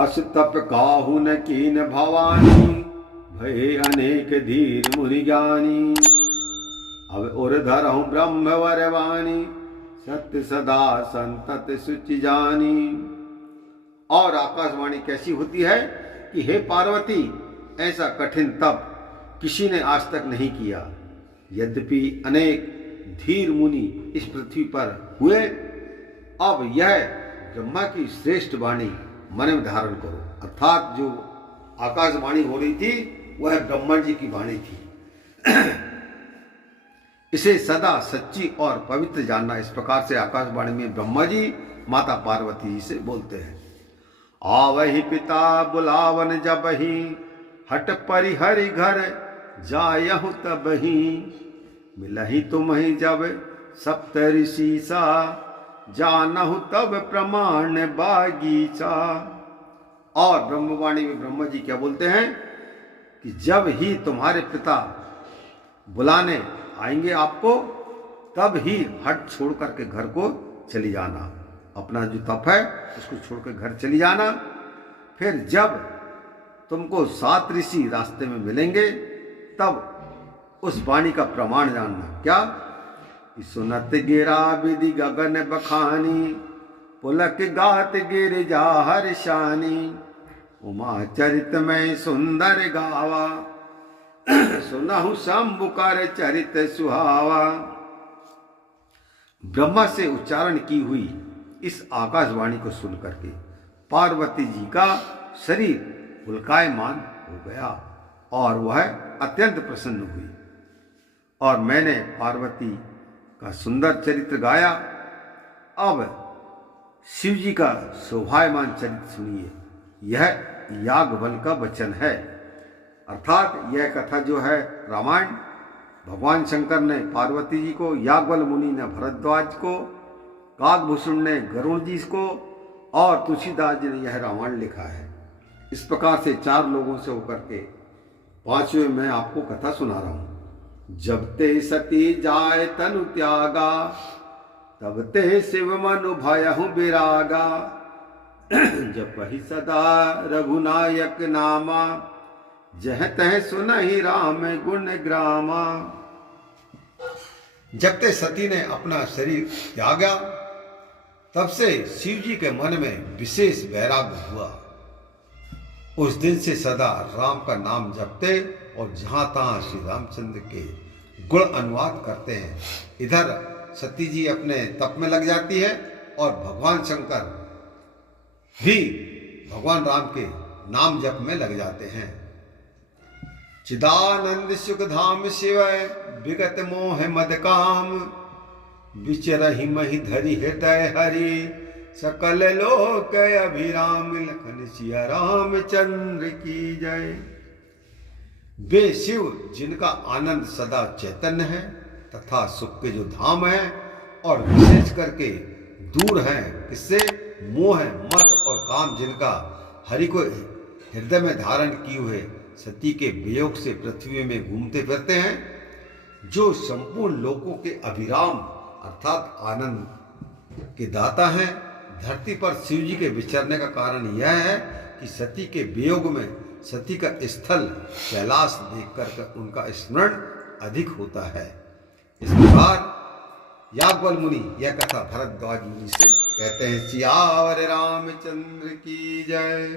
अस तप काहू न कीन भवानी, भये अनेक धीर मुनि ज्ञानी। अब उर धरहु ब्रह्म वरवानी, सत्य सदा संतत सुचि जानी। और आकाशवाणी कैसी होती है कि हे पार्वती, ऐसा कठिन तप किसी ने आज तक नहीं किया। यद्यपि अनेक धीर मुनि इस पृथ्वी पर हुए, अब यह ब्रह्मा की श्रेष्ठ वाणी मन में धारण करो। अर्थात जो आकाशवाणी हो रही थी वह ब्रह्मा जी की वाणी थी। इसे सदा सच्ची और पवित्र जानना। इस प्रकार से आकाशवाणी में ब्रह्मा जी माता पार्वती जी से बोलते हैं। आवहि पिता बुलावन जबहि, हट परिहरि घर जायहु तबहि। मिलहि तुम्हि जब सप्त ऋषि सा, जानहु तब प्रमाण बागीचा। और ब्रह्मवाणी में ब्रह्मा जी क्या बोलते हैं कि जब ही तुम्हारे पिता बुलाने आएंगे आपको, तब ही हट छोड़ करके घर को चली जाना। अपना जो तप है उसको छोड़कर घर चली जाना। फिर जब तुमको 7 ऋषि रास्ते में मिलेंगे, तब उस वाणी का प्रमाण जानना। क्या? सुनत गिरा विधि गगन बखानी, पुलक गात गिर जा हर्षानी। उमा चरित में सुंदर गावा, सुनहु शंभु कर चरित सुहावा। ब्रह्मा से उच्चारण की हुई इस आकाशवाणी को सुन करके पार्वती जी का शरीर पुलकायमान हो गया और वह अत्यंत प्रसन्न हुई। और मैंने पार्वती का सुंदर चरित्र गाया। अब शिव जी का शोभायमान चरित्र सुनिए। यह याज्ञवल्क्य का वचन है। अर्थात यह कथा जो है रामायण, भगवान शंकर ने पार्वती जी को, याज्ञवल्क्य मुनि ने भरद्वाज को, काकभूषण ने गरुण जी को और तुलसीदास जी ने यह रामायण लिखा है। इस प्रकार से 4 लोगों से होकर के 5वें मैं आपको कथा सुना रहा हूं। जब ते सती जाय तनु त्यागा, तब ते शिव मनु भयहु बिरागा। जपहि सदा रघुनायक नामा, जह तह सुनहि राम गुण ग्रामा। जब ते सती ने अपना शरीर त्यागा, तब से शिव जी के मन में विशेष वैराग्य हुआ। उस दिन से सदा राम का नाम जपते और जहां तहां श्री रामचंद्र के गुण अनुवाद करते हैं। इधर सती जी अपने तप में लग जाती है और भगवान शंकर भी भगवान राम के नाम जप में लग जाते हैं। चिदानंद सुख धाम शिव विगत मोह मद काम, विचरहि महि धरि हृदय हरि। सकल लोक अभिराम लखन सिया रामचंद्र की जय। वे शिव जिनका आनंद सदा चैतन्य है तथा सुख के जो धाम है, और विशेष करके दूर हैं किससे? मोह, मद और काम, जिनका हरि को हृदय में धारण किए हुए सती के वियोग से पृथ्वी में घूमते फिरते हैं, जो संपूर्ण लोकों के अभिराम अर्थात आनंद के दाता हैं। धरती पर शिव जी के विचरने का कारण यह है कि सती के वियोग में सती का स्थल कैलाश देखकर उनका स्मरण अधिक होता है। इस प्रकार याज्ञवल्क्य मुनि यह कथा भरद्वाज मुनि से कहते हैं। सियावर रामचंद्र की जय।